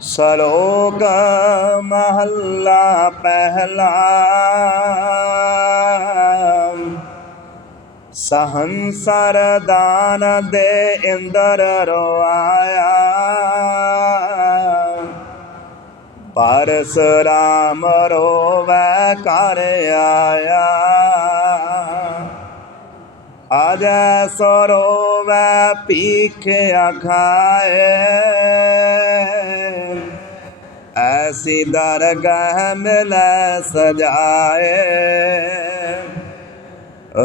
ਸਲੋਕ ਮਹੱਲਾ ਪਹਿਲਾ। ਸਹਨ ਸਰਦਾਨ ਦੇ ਇੰਦਰ ਰੋਆਇਆ। ਪਰਸ ਰਾਮ ਰੋਵੈ ਕਰ ਆਇਆ। ਅਜੈ ਸਰੋਵੈ ਪੀਖਿਆ ਖਾਏ ਐਸੀ ਦਰਗਾਹ ਮਿਲੈ ਸਜਾਏ।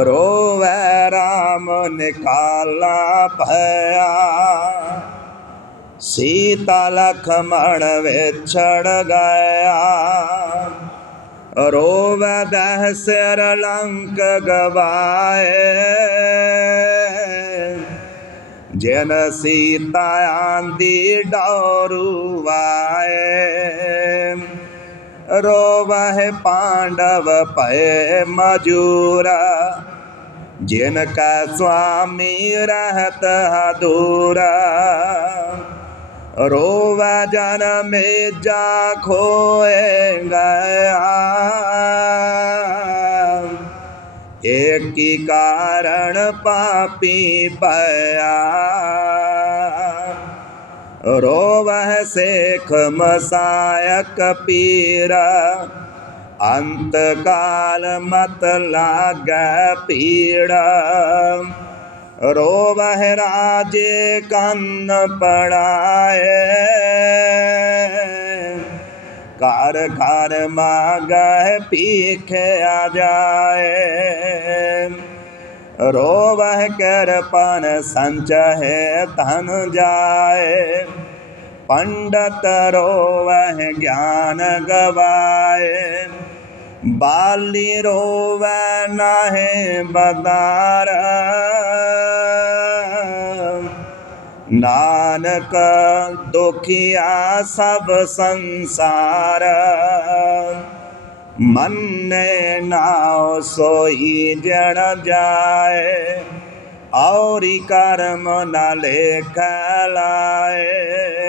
ਰੋਵੈ ਰਾਮ ਨਿਕਾਲਾ ਭਇਆ। ਸੀਤਾ ਲਖਮਣ ਵਿਛੜ ਗਿਆ। ਰੋਵੈ ਦਹ ਸਿਰ ਲੰਕ ਗਵਾਏ। ਜਨ ਸੀਤਾ ਆਂਦੀ ਡੋਰੂ रोवह पांडव पय मजूरा, जिनका स्वामी रहत दूरा रोव जन में जा खोए गया। एक ही कारण पापी पया। ਪਿਆ ਰੋਵਹਿ ਸੇਖ ਮਸਾਇਕ ਪੀਰਾ ਅੰਤ ਕਾਲ ਮਤ ਲਾਗੈ ਪੀੜਾ ਰੋਵਹਿ ਰਾਜੇ ਕੰਨ ਪੜਾਏ ਘਰ ਘਰ ਮਾਗਹਿ ਪੀਖਿਆ ਜਾਏ ਰੋਵਹਿ ਕਿਰਪਨ ਸੰਚਹਿ ਧਨ ਜਾਏ। ਪੰਡਤ ਰੋਵਹਿ ਗਿਆਨ ਗਵਾਏ। ਬਾਲੀ ਰੋਵੈ ਨਾਹਿ ਬਦਾਰ। ਨਾਨਕ ਦੁਖੀਆ ਸਭ ਸੰਸਾਰ। ਮੰਨੇ ਨਾਉ ਸੋਈ ਜਣ ਜਾਏ ਔਰੀ ਕਰਮ ਨਾ ਲੇਖ ਲਾਏ।